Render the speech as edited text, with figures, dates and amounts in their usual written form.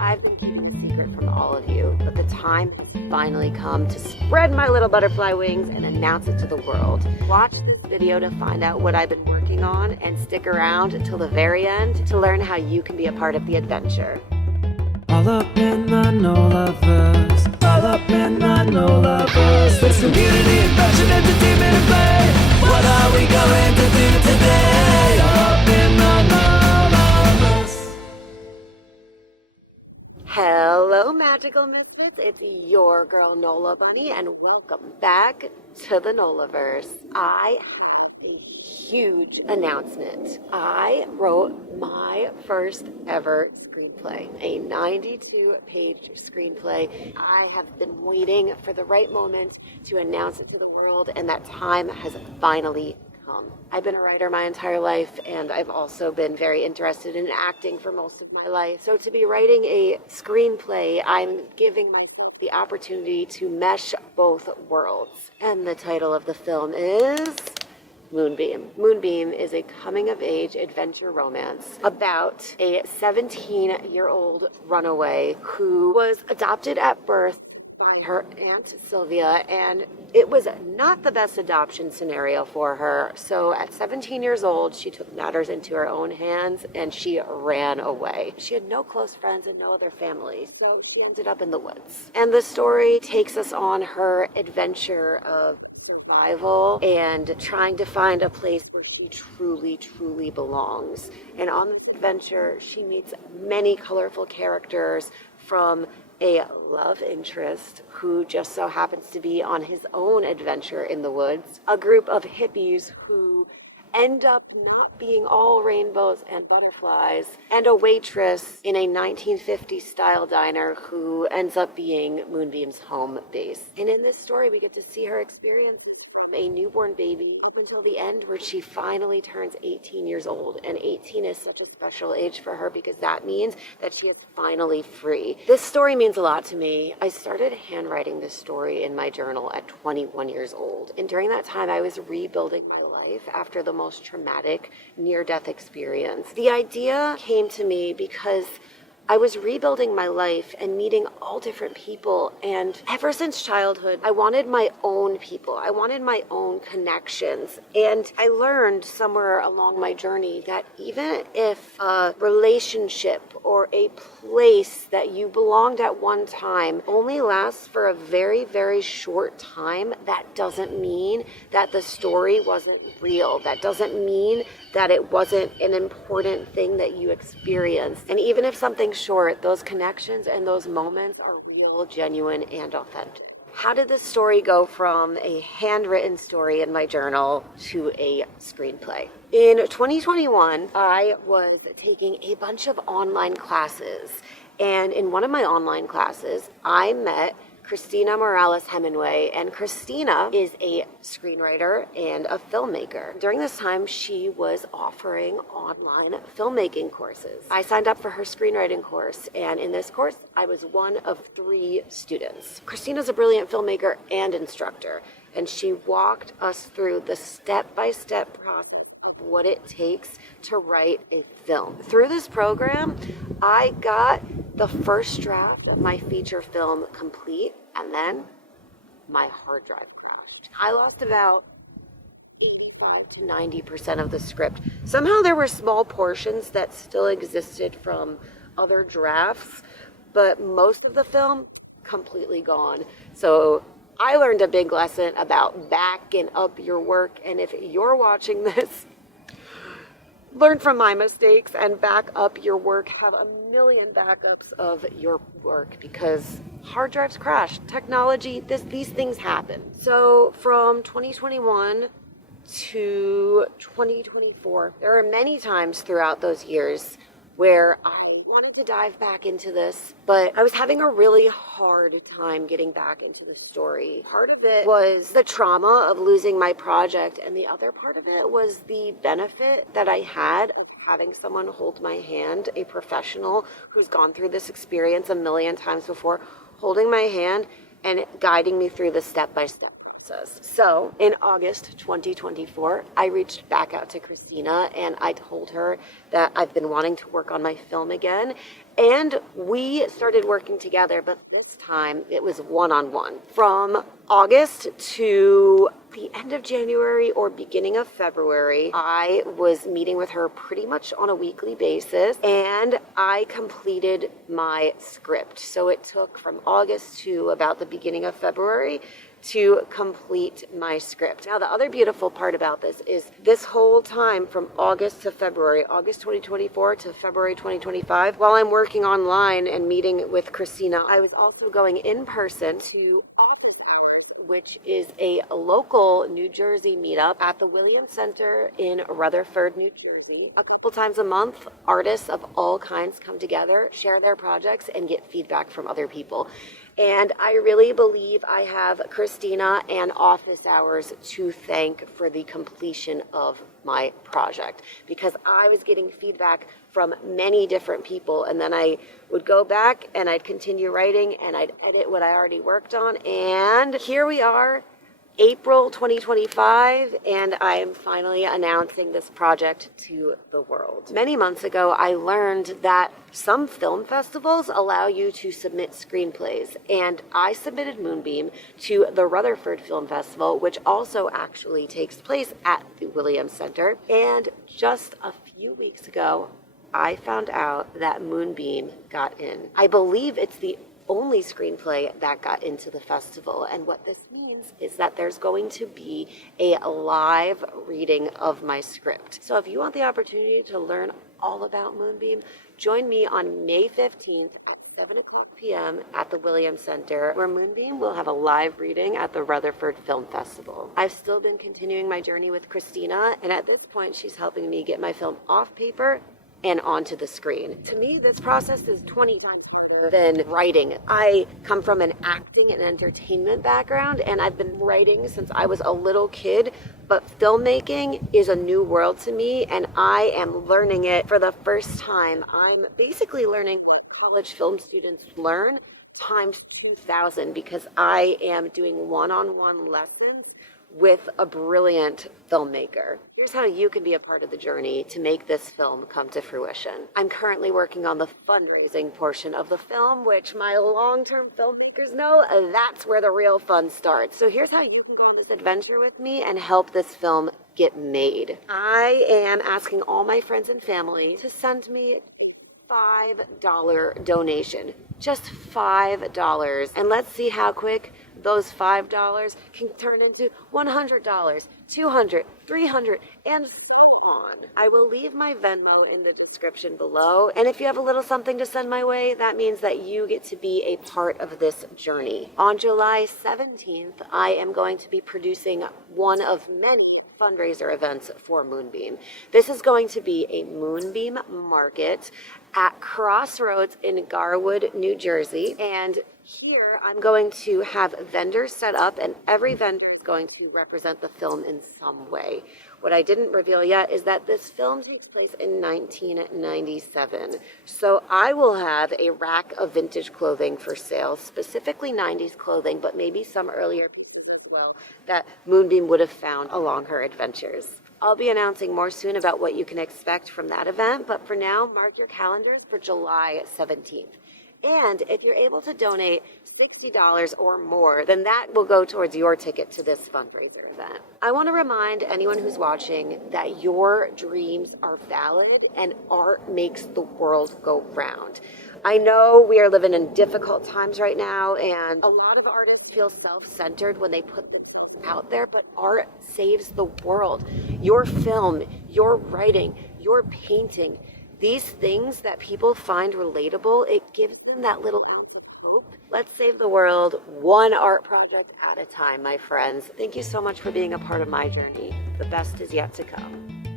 I've been keeping a secret from all of you, but the time has finally come to spread my little butterfly wings and announce it to the world. Watch this video to find out what I've been working on and stick around until the very end to learn how you can be a part of the adventure. All up in the NOLAverse, all up in the NOLAverse. There's community and fashion, entertainment and play. What are we going to do today? All up in the NOLAverse. Hello, magical misfits. It's your girl Nola Bunny, and welcome back to the NOLAverse. I have a huge announcement. I wrote my first ever screenplay, a 92-page screenplay. I have been waiting for the right moment to announce it to the world, and that time has finally come. I've been a writer my entire life, and I've also been very interested in acting for most of my life. So to be writing a screenplay, I'm giving myself the opportunity to mesh both worlds. And the title of the film is Moonbeam. Moonbeam is a coming-of-age adventure romance about a 17-year-old runaway who was adopted at birth by her Aunt Sylvia, and it was not the best adoption scenario for her. So at 17 years old, she took matters into her own hands and she ran away. She had no close friends and no other family, so she ended up in the woods. And the story takes us on her adventure of survival and trying to find a place where she truly belongs. And on this adventure, she meets many colorful characters, from a love interest who just so happens to be on his own adventure in the woods, a group of hippies who end up not being all rainbows and butterflies, and a waitress in a 1950s style diner who ends up being Moonbeam's home base. And in this story, we get to see her experience a newborn baby up until the end, where she finally turns 18 years old. And 18 is such a special age for her because that means that she is finally free. This story means a lot to me. I started handwriting this story in my journal at 21 years old. And during that time, I was rebuilding my life after the most traumatic near-death experience. The idea came to me because I was rebuilding my life and meeting all different people, and ever since childhood, I wanted my own people. I wanted my own connections, and I learned somewhere along my journey that even if a relationship or a place that you belonged at one time only lasts for a very short time, that doesn't mean that the story wasn't real. That doesn't mean that it wasn't an important thing that you experienced. And even if something's short, those connections and those moments are real, genuine, and authentic. How did this story go from a handwritten story in my journal to a screenplay? In 2021, I was taking a bunch of online classes, and in one of my online classes, I met Christina Morales Hemenway, and Christina is a screenwriter and a filmmaker. During this time, she was offering online filmmaking courses. I signed up for her screenwriting course, and in this course, I was one of 3 students. Christina's a brilliant filmmaker and instructor, and she walked us through the step-by-step process of what it takes to write a film. Through this program, I got the first draft of my feature film complete, and then my hard drive crashed. I lost about 85 to 90% of the script. Somehow there were small portions that still existed from other drafts, but most of the film completely gone. So I learned a big lesson about backing up your work, and if you're watching this, learn from my mistakes and back up your work. Have a million backups of your work because hard drives crash. Technology, these things happen. So from 2021 to 2024, there are many times throughout those years where I wanted to dive back into this, but I was having a really hard time getting back into the story. Part of it was the trauma of losing my project, and the other part of it was the benefit that I had of having someone hold my hand, a professional who's gone through this experience a million times before, holding my hand and guiding me through the step-by-step. process. So in August 2024, I reached back out to Christina and I told her that I've been wanting to work on my film again. And we started working together, but this time it was one-on-one. From August to the end of January or beginning of February, I was meeting with her pretty much on a weekly basis, and I completed my script. So it took from August to about the beginning of February to complete my script. Now, the other beautiful part about this is this whole time from August to February, August 2024 to February 2025, while I'm working online and meeting with Christina, I was also going in person to which is a local New Jersey meetup at the Williams Center in Rutherford, New Jersey. A couple times a month, artists of all kinds come together, share their projects, and get feedback from other people. And I really believe I have Christina and Office Hours to thank for the completion of my project, because I was getting feedback from many different people, and then I would go back and I'd continue writing and I'd edit what I already worked on. And here we are, April 2025, and I am finally announcing this project to the world. Many months ago, I learned that some film festivals allow you to submit screenplays, and I submitted Moonbeam to the Rutherford Film Festival, which also actually takes place at the Williams Center. And just a few weeks ago, I found out that Moonbeam got in. I believe it's the only screenplay that got into the festival, and what this means is that there's going to be a live reading of my script. So if you want the opportunity to learn all about Moonbeam, join me on May 15th at 7 o'clock p.m. at the Williams Center, where Moonbeam will have a live reading at the Rutherford Film Festival. I've still been continuing my journey with Christina, and at this point she's helping me get my film off paper and onto the screen. To me, this process is 20 times than writing. I come from an acting and entertainment background, and I've been writing since I was a little kid, but filmmaking is a new world to me, and I am learning it for the first time. I'm basically learning college film students learn times 2,000, because I am doing one-on-one lessons with a brilliant filmmaker. Here's how you can be a part of the journey to make this film come to fruition. I'm currently working on the fundraising portion of the film, which my long-term filmmakers know, that's where the real fun starts. So here's how you can go on this adventure with me and help this film get made. I am asking all my friends and family to send me $5 donation, just $5, and let's see how quick those $5 can turn into $100, $200, $300, and so on. I will leave my Venmo in the description below, and if you have a little something to send my way, that means that you get to be a part of this journey. On July 17th, I am going to be producing one of many fundraiser events for Moonbeam. This is going to be a Moonbeam market at Crossroads in Garwood, New Jersey, and here I'm going to have vendors set up, and every vendor is going to represent the film in some way. What I didn't reveal yet is that this film takes place in 1997. So I will have a rack of vintage clothing for sale, specifically 90s clothing, but maybe some earlier that Moonbeam would have found along her adventures. I'll be announcing more soon about what you can expect from that event, but for now, mark your calendars for July 17th. And if you're able to donate $60 or more, then that will go towards your ticket to this fundraiser event. I want to remind anyone who's watching that your dreams are valid and art makes the world go round. I know we are living in difficult times right now, and a lot of artists feel self-centered when they put them out there, but art saves the world. Your film, your writing, your painting, these things that people find relatable, it gives them that little ounce of hope. Let's save the world one art project at a time, my friends. Thank you so much for being a part of my journey. The best is yet to come.